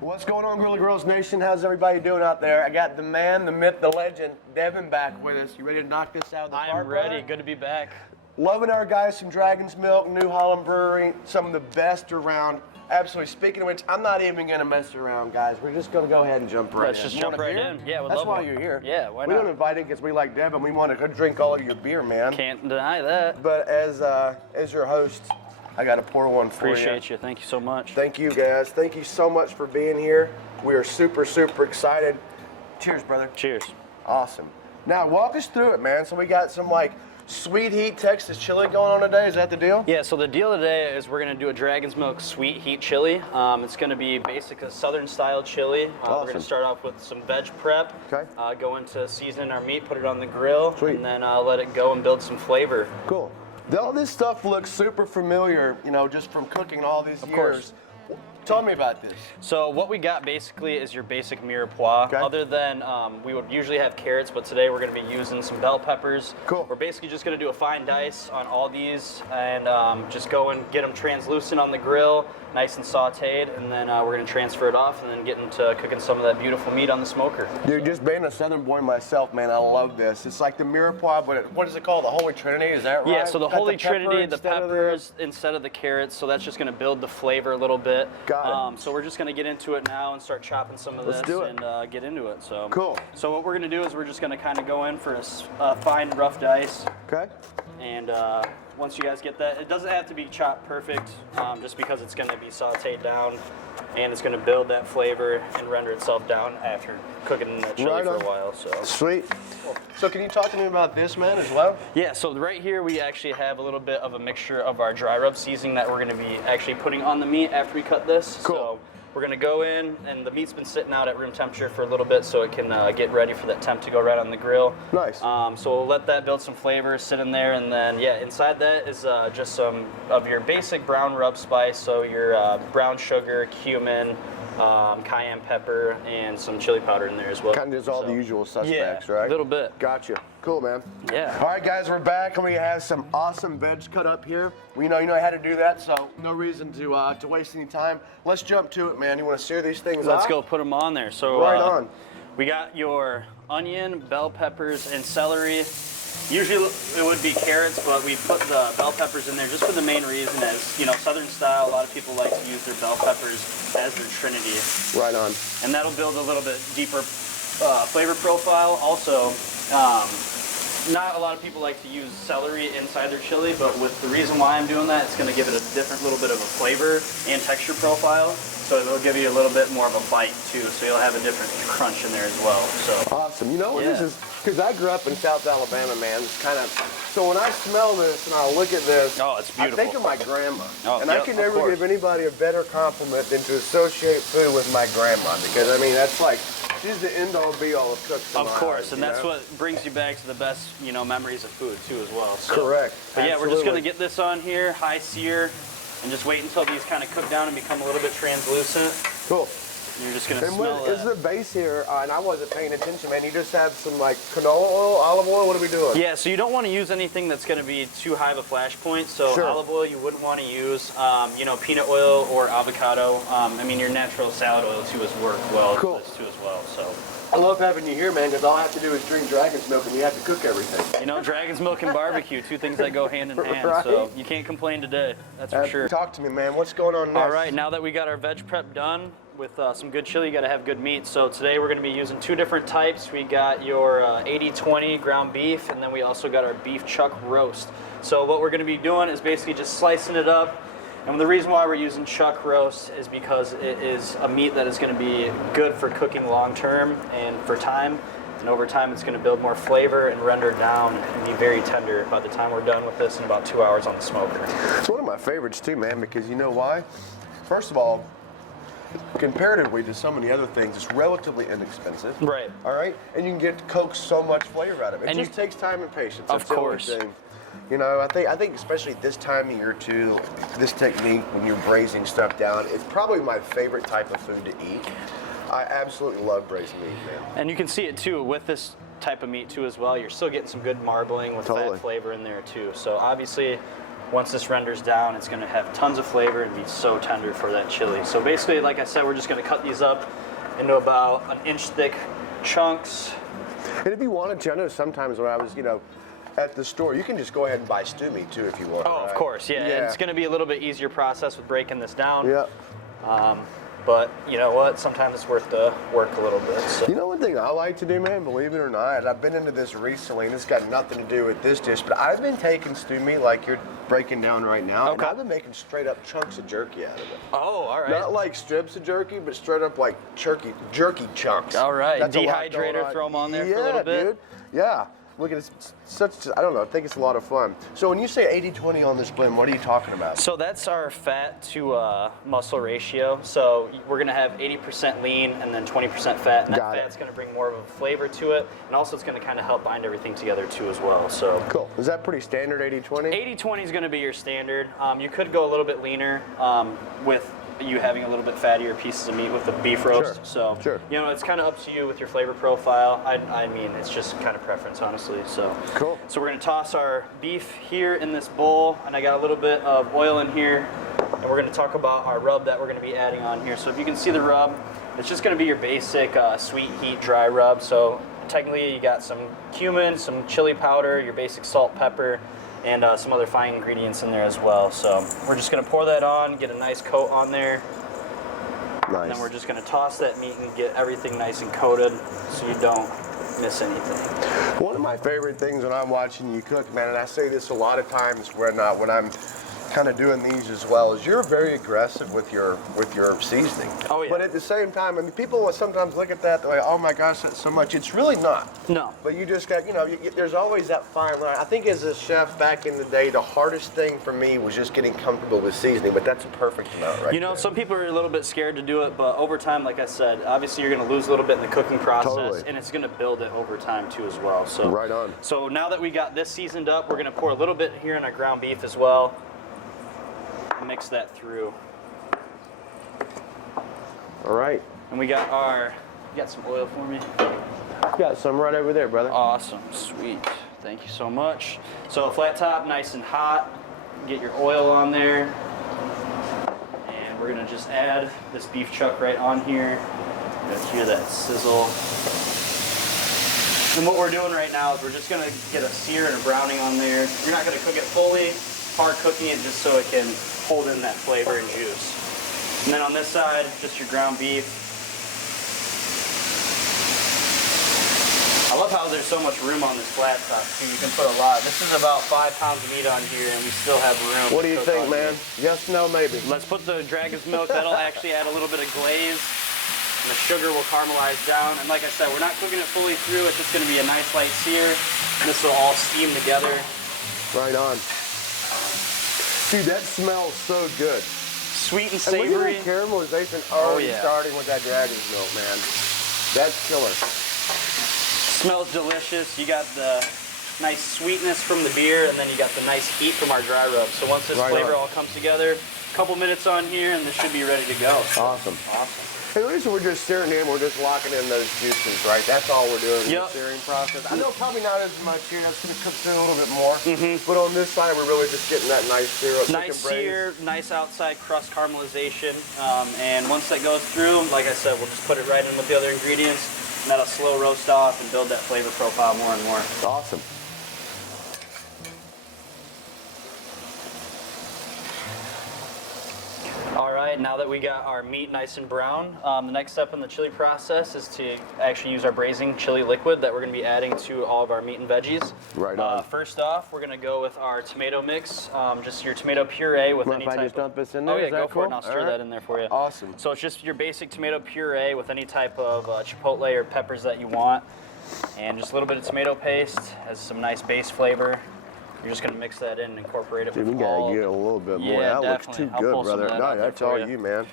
What's going on, Grilla Grills Nation? How's everybody doing out there? I got the man, the myth, the legend, Devin back with us. You ready to knock this out of the park? I am ready. brother? Good to be back. Loving our guys from Dragon's Milk, New Holland Brewery, some of the best around. Absolutely. Speaking of which, I'm not even going to mess around, guys. We're just going to go ahead and jump right in. Let's just jump right in. Yeah, we'd That's love why one. you're here. Yeah, why We not? don't invite it because we like Devin. We want to go drink all of your beer, man. Can't deny that. But as your host, I got to pour one for you. Appreciate you. Thank you so much. Thank you, guys. Thank you so much for being here. We are super, super excited. Cheers, brother. Cheers. Awesome. Now, walk us through it, man. So we got some, like, sweet heat Texas chili going on today. Is that the deal? Yeah, so the deal today is we're going to do a Dragon's Milk sweet heat chili. It's going to be basic a southern style chili. We're going to start off with some veg prep. Okay. Go into seasoning our meat, put it on the grill, Sweet. and then let it go and build some flavor. Cool. All this stuff looks super familiar, you know, just from cooking all these years. course. Tell me about this. So what we got basically is your basic mirepoix. Okay. Other than we would usually have carrots, but today we're going to be using some bell peppers. Cool. We're basically just going to do a fine dice on all these and just go and get them translucent on the grill, nice and sautéed, and then we're going to transfer it off and then get into cooking some of that beautiful meat on the smoker. Dude, just being a Southern boy myself, man, I love this. It's like the mirepoix, but what is it called? The Holy Trinity, is that right? Yeah, so the Got Holy Trinity, the instead of peppers instead of the carrots, so that's just going to build the flavor a little bit. Got it. So we're just going to get into it now and start chopping some of Let's this do it. and get into it. So Cool. So what we're going to do is we're just going to kind of go in for a fine rough dice, Okay. and once you guys get that, it doesn't have to be chopped perfect, just because it's going to be sautéed down, and it's going to build that flavor and render itself down after cooking the chili Right for on. a while. So. Sweet. So can you talk to me about this, man, as well? Yeah, so right here we actually have a little bit of a mixture of our dry rub seasoning that we're going to be actually putting on the meat after we cut this. Cool. So we're going to go in, and the meat's been sitting out at room temperature for a little bit so it can get ready for that temp to go right on the grill. Nice. So we'll let that build some flavor, sit in there, and then, yeah, inside that is just some of your basic brown rub spice, so your brown sugar, cumin, cayenne pepper, and some chili powder in there as well. Kind of just all the usual suspects, yeah, right? a little bit. Gotcha. Cool, man. Yeah. All right, guys, we're back, and we have some awesome veg cut up here. You know how to do that, so no reason to waste any time. Let's jump to it, man. You want to sear these things Let's up? go put them on there. So Right on. We got your onion, bell peppers, and celery. Usually it would be carrots, but we put the bell peppers in there just for the main reason as, you know, Southern style, a lot of people like to use their bell peppers as their trinity. Right on. And that'll build a little bit deeper flavor profile. Also, not a lot of people like to use celery inside their chili, but with the reason why I'm doing that, it's going to give it a different little bit of a flavor and texture profile. So it'll give you a little bit more of a bite too. So you'll have a different crunch in there as well. So Awesome. You know what this Yeah. is? Because I grew up in South Alabama, man. It's kind of, so when I smell this and I look at this, Oh, it's beautiful. I think of my grandma. Oh, and I yep, can of never course. give anybody a better compliment than to associate food with my grandma. Because, I mean, that's like, she's the end-all be-all of cooks in Of my course, eyes, and you that's know? what brings you back to the best, you know, memories of food too, as well. So. Correct. But yeah, we're just gonna Absolutely. get this on here, high sear, and just wait until these kind of cook down and become a little bit translucent. Cool. You're just gonna And smell what is that. the base here? And I wasn't paying attention, man. You just have some, like, canola oil, olive oil? What are we doing? Yeah, so you don't want to use anything that's going to be too high of a flash point. So Sure. olive oil you wouldn't want to use. You know, peanut oil or avocado. I mean, your natural salad oil too has worked well Cool. for this too as well. So I love having you here, man, because all I have to do is drink Dragon's Milk and we have to cook everything. you know, Dragon's Milk and barbecue, two things that go hand in hand. Right. So you can't complain today. That's for sure. Talk to me, man. What's going on next? All right, now that we got our veg prep done with some good chili, you got to have good meat. So today we're going to be using two different types. We got your 80-20 ground beef, and then we also got our beef chuck roast. So what we're going to be doing is basically just slicing it up. And the reason why we're using chuck roast is because it is a meat that is going to be good for cooking long term and for time. And over time, it's going to build more flavor and render down and be very tender by the time we're done with this in about 2 hours on the smoker. It's one of my favorites too, man, because you know why? First of all, comparatively to so many other things, it's relatively inexpensive. Right. All right? And you can get coax so much flavor out of it. It And just takes time and patience. Of That's the only course. thing. You know, I think especially this time of year too, this technique when you're braising stuff down, it's probably my favorite type of food to eat. I absolutely love braised meat, man. And you can see it too with this type of meat too as well. You're still getting some good marbling with Totally. fat flavor in there too. So obviously once this renders down, it's gonna have tons of flavor and be so tender for that chili. So basically, like I said, we're just gonna cut these up into about an inch thick chunks. And if you wanted to, I know sometimes when I was, at the store, you can just go ahead and buy stew meat too if you want. Oh, right? of course, yeah. It's gonna be a little bit easier process with breaking this down. Yeah. But you know what? Sometimes it's worth the work a little bit. So. You know one thing I like to do, man, believe it or not, and I've been into this recently, and it's got nothing to do with this dish, but I've been taking stew meat like you're breaking down right now, and I've been making straight up chunks of jerky out of it. Oh, all right. Not like strips of jerky, but straight up like jerky chunks. All right. That's Dehydrator, throw them on there for a little bit. Dude. Yeah. Look at this, I don't know, I think it's a lot of fun. So when you say 80-20 on this blend, what are you talking about? So that's our fat to muscle ratio. So we're gonna have 80% lean and then 20% fat, and that fat's gonna bring more of a flavor to it, and also it's gonna kind of help bind everything together too as well. So cool. Is that pretty standard, 80-20? 80-20 is gonna be your standard. You could go a little bit leaner with you having a little bit fattier pieces of meat with the beef roast. So, it's kind of up to you with your flavor profile. I mean, it's just kind of preference, honestly. So, cool. So we're gonna toss our beef here in this bowl, and I got a little bit of oil in here, and we're gonna talk about our rub that we're gonna be adding on here. So if you can see the rub, it's just gonna be your basic sweet heat dry rub. So technically you got some cumin, some chili powder, your basic salt, pepper, and some other fine ingredients in there as well. So we're just gonna pour that on, get a nice coat on there. Nice. And then we're just gonna toss that meat and get everything nice and coated so you don't miss anything. One of my favorite things when I'm watching you cook, man, and I say this a lot of times when I'm kind of doing these as well, is you're very aggressive with your seasoning. Oh yeah. But at the same time, I mean, people will sometimes look at that the way, oh my gosh, that's so much. It's really not. No. But you just got, there's always that fine line. I think as a chef back in the day, the hardest thing for me was just getting comfortable with seasoning, but that's a perfect amount right there. Some people are a little bit scared to do it, but over time, like I said, obviously you're going to lose a little bit in the cooking process, and it's going to build it over time too as well. So right on. So now that we got this seasoned up, we're going to pour a little bit here in our ground beef as well. Mix that through. All right. And we got you got some oil for me? Got some right over there, brother. Awesome, sweet. Thank you so much. So flat top, nice and hot. Get your oil on there. And we're gonna just add this beef chuck right on here. You can hear that sizzle. And what we're doing right now is we're just gonna get a sear and a browning on there. You're not gonna cook it fully, hard cooking it just so it can hold in that flavor and juice. And then on this side, just your ground beef. I love how there's so much room on this flat top too. You can put a lot. This is about 5 pounds of meat on here, and we still have room. What do you think, man? Yes, no, maybe. Let's put the dragon's milk. That'll actually add a little bit of glaze. And the sugar will caramelize down. And like I said, we're not cooking it fully through. It's just going to be a nice light sear. And this will all steam together. Right on. Dude, that smells so good. Sweet and savory. And look at that caramelization already starting with that dragon's milk, man. That's killer. Smells delicious. You got the nice sweetness from the beer, and then you got the nice heat from our dry rub. So once this flavor all comes together, a couple minutes on here, and this should be ready to go. Awesome. Awesome. Hey, listen, we're just searing in. We're just locking in those juices, right? That's all we're doing in the searing process. I know probably not as much here. It's going to cook through a little bit more. But on this side, we're really just getting that nice sear. Nice sear, nice outside crust caramelization. And once that goes through, like I said, we'll just put it right in with the other ingredients. And that'll slow roast off and build that flavor profile more and more. Awesome. All right, now that we got our meat nice and brown, the next step in the chili process is to actually use our braising chili liquid that we're going to be adding to all of our meat and veggies. Right on. First off, we're going to go with our tomato mix, just your tomato puree with any type of... If I just dump this in there, oh yeah, is that go for it, and cool? I'll stir that in there for you. Awesome. So it's just your basic tomato puree with any type of chipotle or peppers that you want, and just a little bit of tomato paste has some nice base flavor. You're just gonna mix that in and incorporate it. Dude, we gotta get a little bit more. Yeah, that looks too good, brother. No, that's all you, man.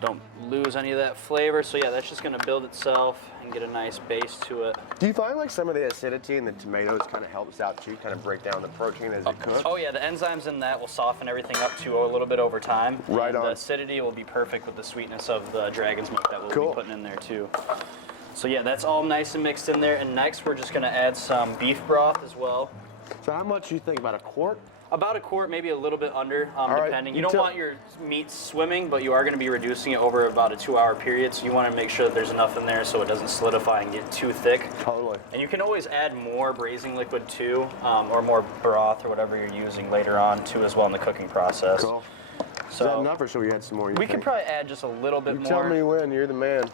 Don't lose any of that flavor. So yeah, that's just gonna build itself and get a nice base to it. Do you find like some of the acidity in the tomatoes kind of helps out too, kind of break down the protein as it cooks? Oh yeah, the enzymes in that will soften everything up to a little bit over time. Right on. The acidity will be perfect with the sweetness of the dragon's milk that we'll be putting in there too. So yeah, that's all nice and mixed in there. And next we're just gonna add some beef broth as well. So how much do you think? About a quart? About a quart, maybe a little bit under, right, depending. You you don't want your meat swimming, but you are going to be reducing it over about a 2-hour period, so you want to make sure that there's enough in there so it doesn't solidify and get too thick. Totally. And you can always add more braising liquid too, or more broth or whatever you're using later on too as well in the cooking process. Cool. So Is that enough, or should we add some more? we could probably add just a little bit more. Tell me when. You're the man.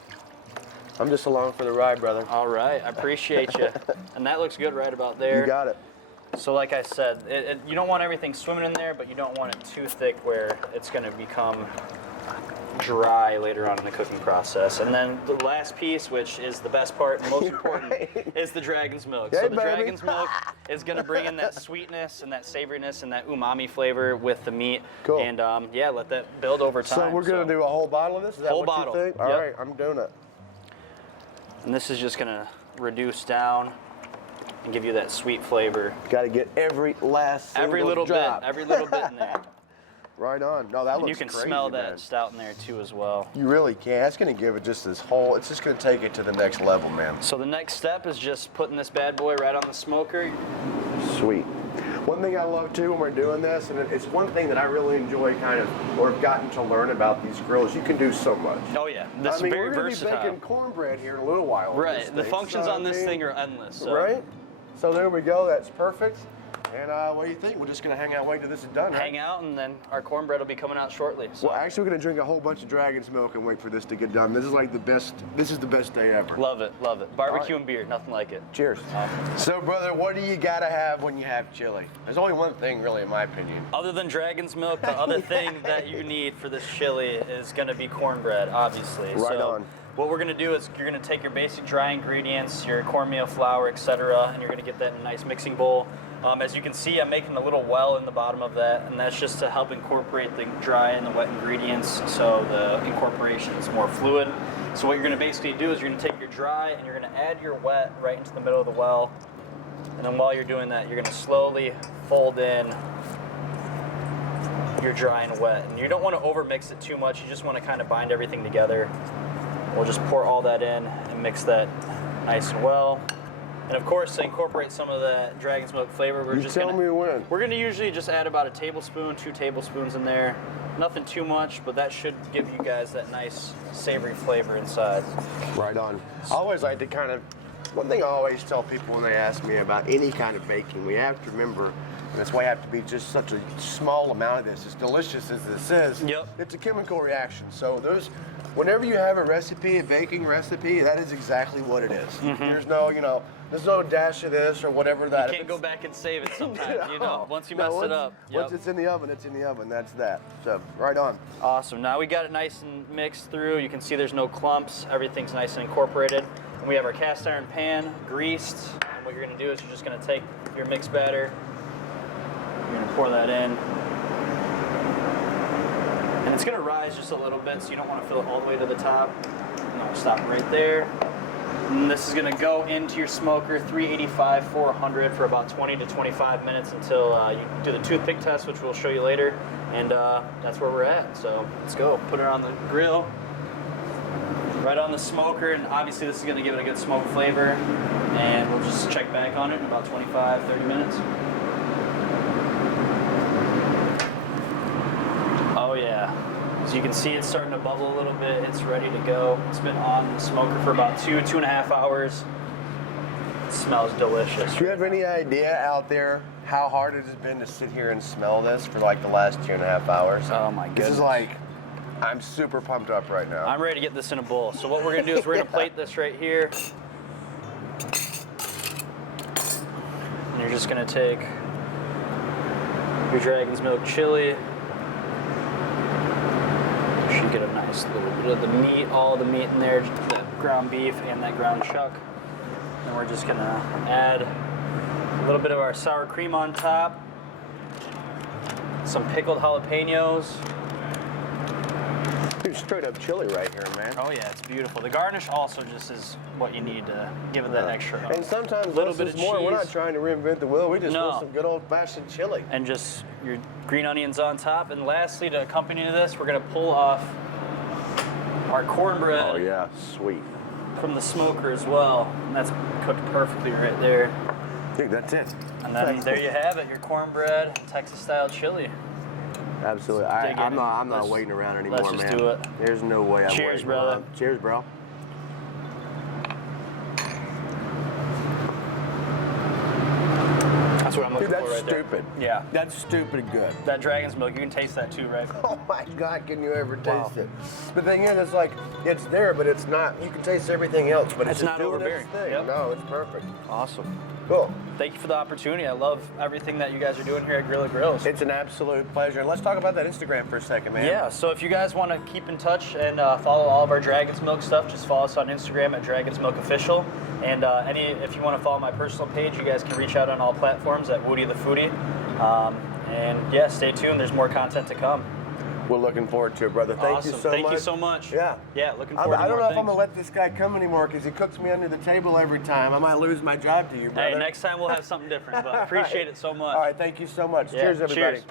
I'm just along for the ride, brother. All right, I appreciate you. And that looks good right about there. You got it. So like I said, you don't want everything swimming in there, but you don't want it too thick where it's going to become dry later on in the cooking process. And then the last piece, which is the best part and most important, is the dragon's milk. Yeah, so the baby. dragon's milk is going to bring in that sweetness and that savoriness and that umami flavor with the meat. Cool. And yeah, let that build over time. So we're going to do a whole bottle of this? Is that Whole what bottle. you think? All Yep. right, I'm doing it. And this is just going to reduce down and give you that sweet flavor. Got to get every last Every little drop. bit, every little bit in there. Right on. No, that And looks you can crazy, smell man. that stout in there too as well. You really can. That's going to give it just this whole, it's just going to take it to the next level, man. So the next step is just putting this bad boy right on the smoker. Sweet. One thing I love too when we're doing this, and it's one thing that I really enjoy kind of, or have gotten to learn about these grills, you can do so much. Oh yeah, this is very we're gonna versatile. be baking cornbread here in a little while. on Right, this the thing, functions so, on this I mean, thing are endless. So. Right? So there we go, that's perfect. And what do you think? We're just going to hang out, wait till this is done, right? Hang out, and then our cornbread will be coming out shortly. So. Well, actually, we're going to drink a whole bunch of dragon's milk and wait for this to get done. This is like the best, this is the best day ever. Love it, love it. Barbecue and beer, nothing like it. Cheers. Awesome. So, brother, what do you got to have when you have chili? There's only one thing, really, in my opinion. Other than dragon's milk, the other thing that you need for this chili is going to be cornbread, obviously. Right so on. What we're going to do is you're going to take your basic dry ingredients, your cornmeal, flour, etc., and you're going to get that in a nice mixing bowl. As you can see, I'm making a little well in the bottom of that, and that's just to help incorporate the dry and the wet ingredients so the incorporation is more fluid. So what you're going to basically do is you're going to take your dry and you're going to add your wet right into the middle of the well. And then while you're doing that, you're going to slowly fold in your dry and wet. And you don't want to overmix it too much. You just want to kind of bind everything together. We'll just pour all that in and mix that nice and well. And of course, to incorporate some of that dragon's milk flavor, we're going to usually just add about a tablespoon, 2 tablespoons in there. Nothing too much, but that should give you guys that nice savory flavor inside. Right on. I always like to kind of, one thing I always tell people when they ask me about any kind of baking, we have to remember, and that's why it have to be just such a small amount of this, as delicious as this is, Yep. It's a chemical reaction. So whenever you have a recipe, a baking recipe, that is exactly what it is. Mm-hmm. There's no, there's no dash of this or whatever that. You can't go back and save it sometimes, No. once you mess it up. Once it's in the oven, it's in the oven. That's that. So, right on. Awesome. Now we got it nice and mixed through. You can see there's no clumps. Everything's nice and incorporated. And we have our cast iron pan greased. And what you're going to do is you're just going to take your mixed batter. You're going to pour that in. And it's going to rise just a little bit, so you don't want to fill it all the way to the top. And we'll stop right there. And this is going to go into your smoker, 385, 400 for about 20 to 25 minutes until you do the toothpick test, which we'll show you later. And that's where we're at. So let's go. Put it on the grill, right on the smoker. And obviously this is going to give it a good smoke flavor. And we'll just check back on it in about 25, 30 minutes. Oh yeah. So you can see it's starting to bubble a little bit. It's ready to go. It's been on the smoker for about 2.5 hours. It smells delicious. Do you have any idea out there how hard it has been to sit here and smell this for like the last 2.5 hours? Oh my goodness. This is like, I'm super pumped up right now. I'm ready to get this in a bowl. So what we're gonna do is we're gonna plate this right here. And you're just gonna take your dragon's milk chili. You get a nice little bit of the meat, all the meat in there, that ground beef and that ground chuck. And we're just gonna add a little bit of our sour cream on top, some pickled jalapenos. Dude, straight up chili right here, man. Oh yeah, it's beautiful. The garnish also just is what you need to give it that extra. And sometimes a little less bit is of more. We're not cheese. trying to reinvent the wheel. We just No. want some good old-fashioned chili. And just your green onions on top. And lastly, to accompany this, we're gonna pull off our cornbread. Oh yeah, sweet. From the smoker as well. And that's cooked perfectly right there. Dude, that's it. And then there you have it, your cornbread Texas-style chili. Absolutely. I'm not waiting around anymore, man. Let's just do it. There's no way I'm Cheers, waiting brother. around. Cheers, bro. That's what I'm looking Dude, for that's right there. stupid. Yeah. That's stupid good. That dragon's milk, you can taste that too, right? Oh my God, can you ever Wow. taste it? The thing is, it's like, it's there, but it's not. You can taste everything else, but it's It's just not doing overbearing. its thing. Yep. No, it's perfect. Awesome. Cool. Thank you for the opportunity. I love everything that you guys are doing here at Grilla Grill. It's an absolute pleasure. And let's talk about that Instagram for a second, man. Yeah, so if you guys want to keep in touch and follow all of our Dragon's Milk stuff, just follow us on Instagram at Dragon's Milk Official. And if you want to follow my personal page, you guys can reach out on all platforms at Woody the Foodie. And yeah, stay tuned. There's more content to come. We're looking forward to it, brother. Thank you so much. Thank you so much. Yeah. Yeah, looking forward to I don't more know if I'm things. going to let this guy come anymore because he cooks me under the table every time. I might lose my job to you, brother. Hey, next time we'll have something different, but appreciate it so much. All right, thank you so much. Yeah, Cheers, everybody. cheers.